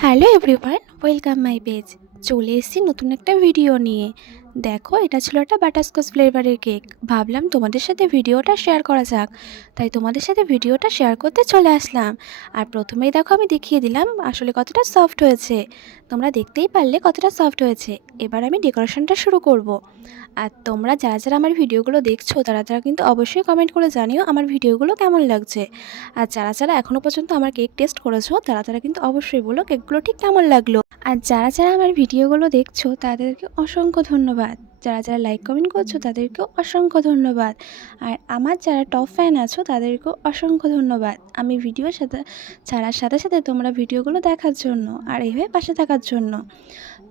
Hello everyone, welcome my page. চলে এসেছি নতুন একটা ভিডিও নিয়ে। দেখো, এটা ছিল একটা বাটারস্কচ ফ্লেভারের কেক। ভাবলাম তোমাদের সাথে ভিডিওটা শেয়ার করা যাক, তাই তোমাদের সাথে ভিডিওটা শেয়ার করতে চলে আসলাম। আর প্রথমেই দেখো, আমি দেখিয়ে দিলাম আসলে কতটা সফট হয়েছে। তোমরা দেখতেই পারলে কতটা সফট হয়েছে। এবার আমি ডেকোরেশনটা শুরু করব। আর তোমরা যারা যারা আমার ভিডিওগুলো দেখছো তারা তারা কিন্তু অবশ্যই কমেন্ট করে জানিও আমার ভিডিওগুলো কেমন লাগছে। আর যারা যারা এখনও পর্যন্ত আমার কেক টেস্ট করেছো তারা তারা কিন্তু অবশ্যই বলো কেকগুলো ঠিক কেমন লাগলো। আর যারা যারা আমার ভিডিওগুলো দেখছো তাদেরকে অসংখ্য ধন্যবাদ। যারা যারা লাইক কমেন্ট করছো তাদেরকেও অসংখ্য ধন্যবাদ। আর আমার যারা টপ ফ্যান আছো তাদেরকেও অসংখ্য ধন্যবাদ আমি ভিডিওর সাথে ছাড়ার সাথে সাথে তোমরা ভিডিওগুলো দেখার জন্য আর এইভাবে পাশে থাকার জন্য।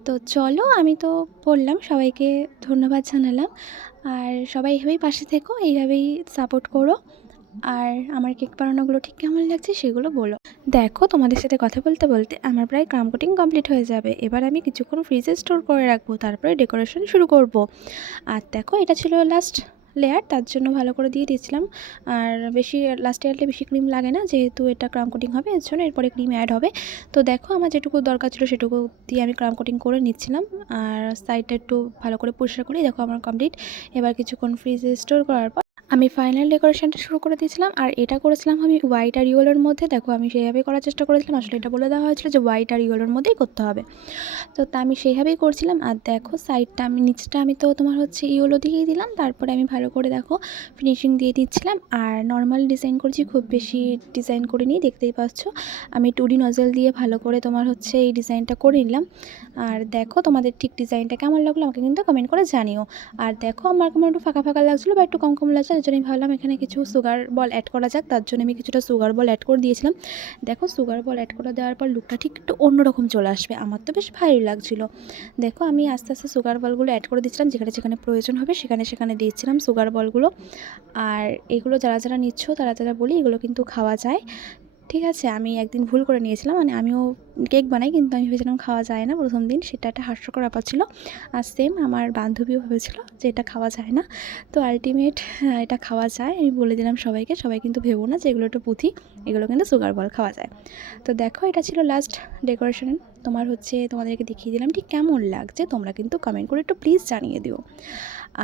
তো চলো, আমি তো বললাম সবাইকে ধন্যবাদ জানালাম। আর সবাই এইভাবেই পাশে থেকো, এইভাবেই সাপোর্ট করো। আর আমার কেক বানানোগুলো ঠিক কেমন লাগছে সেগুলো বলো। দেখো, তোমাদের সাথে কথা বলতে বলতে আমার প্রায় ক্রাম কোটিং কমপ্লিট হয়ে যাবে। এবার আমি কিছুক্ষণ ফ্রিজে স্টোর করে রাখবো, তারপরে ডেকোরেশন শুরু করব। আর দেখো, এটা ছিল লাস্ট লেয়ার, তার জন্য ভালো করে দিয়ে দিয়েছিলাম। আর বেশি লাস্ট লেয়ারটা বেশি ক্রিম লাগে না, যেহেতু এটা ক্রাম কোটিং হবে এর জন্য এরপরে ক্রিম অ্যাড হবে। তো দেখো, আমার যেটুকু দরকার ছিল সেটুকু দিয়ে আমি ক্রাম কোটিং করে নিচ্ছিলাম। আর সাইডটা একটু ভালো করে পরিষ্কার করি। দেখো, আমার কমপ্লিট। এবার কিছুক্ষণ ফ্রিজে স্টোর করার পর আমি ফাইনাল ডেকোরেশনটা শুরু করে দিয়েছিলাম। আর এটা করেছিলাম আমি হোয়াইট আর ইয়েলোর মধ্যে। দেখো, আমি সেইভাবেই করার চেষ্টা করেছিলাম। আসলে এটা বলে দেওয়া হয়েছিল যে হোয়াইট আর ইয়েলোর মধ্যেই করতে হবে। তো তা আমি সেইভাবেই করছিলাম। আর দেখো, সাইডটা আমি নিচটা আমি তো তোমার হচ্ছে ইয়েলো দিয়েই দিলাম। তারপরে আমি ভালো করে দেখো ফিনিশিং দিয়ে দিচ্ছিলাম। আর নর্মাল ডিজাইন করছি, খুব বেশি ডিজাইন করিনি, দেখতেই পাচ্ছ। আমি 2D নজেল দিয়ে ভালো করে তোমার হচ্ছে এই ডিজাইনটা করে নিলাম। আর দেখো, তোমাদের ঠিক ডিজাইনটা কেমন লাগলো আমাকে কিন্তু কমেন্ট করে জানিও। আর দেখো, আমার কেমন একটু ফাঁকা ফাঁকা লাগছিলো বা একটু কম কম লাগছে, তার জন্য আমি ভাবলাম এখানে কিছু সুগার বল অ্যাড করা যাক। তার জন্য আমি কিছুটা সুগার বল অ্যাড করে দিয়েছিলাম। দেখো, সুগার বল অ্যাড করে দেওয়ার পর লুকটা ঠিক একটু অন্যরকম চলে আসবে। আমার তো বেশ ভালোই লাগছিলো। দেখো, আমি আস্তে আস্তে সুগার বলগুলো অ্যাড করে দিচ্ছিলাম, যেখানে যেখানে প্রয়োজন হবে সেখানে সেখানে দিচ্ছিলাম সুগার বলগুলো। আর এগুলো যারা যারা নিচ্ছ তারা তারা বলি এগুলো কিন্তু খাওয়া যায়, ঠিক আছে। আমি একদিন ভুল করে নিয়েছিলাম, মানে আমিও কেক বানাই কিন্তু আমি ভেবেছিলাম খাওয়া যায় না প্রথম দিন, সেটা একটা হাস্যকর ব্যাপার ছিল। আর সেম আমার বান্ধবীও ভেবেছিল যে এটা খাওয়া যায় না। তো আলটিমেট এটা খাওয়া যায়, আমি বলে দিলাম সবাইকে। সবাই কিন্তু ভেবো না যে এগুলো একটু পুঁথি, এগুলো কিন্তু সুগার বল খাওয়া যায়। তো দেখো, এটা ছিল লাস্ট ডেকোরেশন। তোমার হচ্ছে তোমাদেরকে দেখিয়ে দিলাম ঠিক কেমন লাগছে। তোমরা কিন্তু কমেন্ট করে একটু প্লিজ জানিয়ে দিও।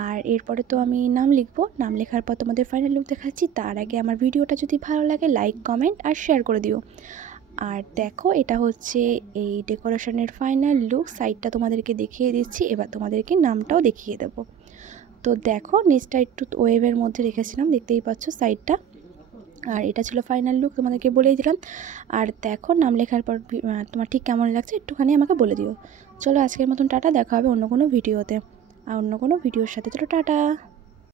আর এরপরে তো আমি নাম লিখবো, নাম লেখার পর তোমাদের ফাইনাল লুক দেখাচ্ছি। তার আগে আমার ভিডিওটা যদি ভালো লাগে লাইক কমেন্ট আর শেয়ার করে দিও। আর দেখো, এটা হচ্ছে এই ডেকোরেশনের ফাইনাল লুক। সাইডটা তোমাদেরকে দেখিয়ে দিচ্ছি, এবার তোমাদেরকে নামটাও দেখিয়ে দেবো। তো দেখো, নিচটা একটু ওয়েভের মধ্যে রেখেছিলাম, দেখতেই পাচ্ছ সাইডটা। আর এটা ছিল ফাইনাল লুক, তোমাদেরকে বলেই দিলাম। আর দেখো, নাম লেখার পর তোমার ঠিক কেমন লাগছে একটুখানি আমাকে বলে দিও। চলো, আজকের মতন টাটা, দেখা হবে অন্য কোনো ভিডিওতে আর অন্য কোনো ভিডিওর সাথে। চলো, টাটা।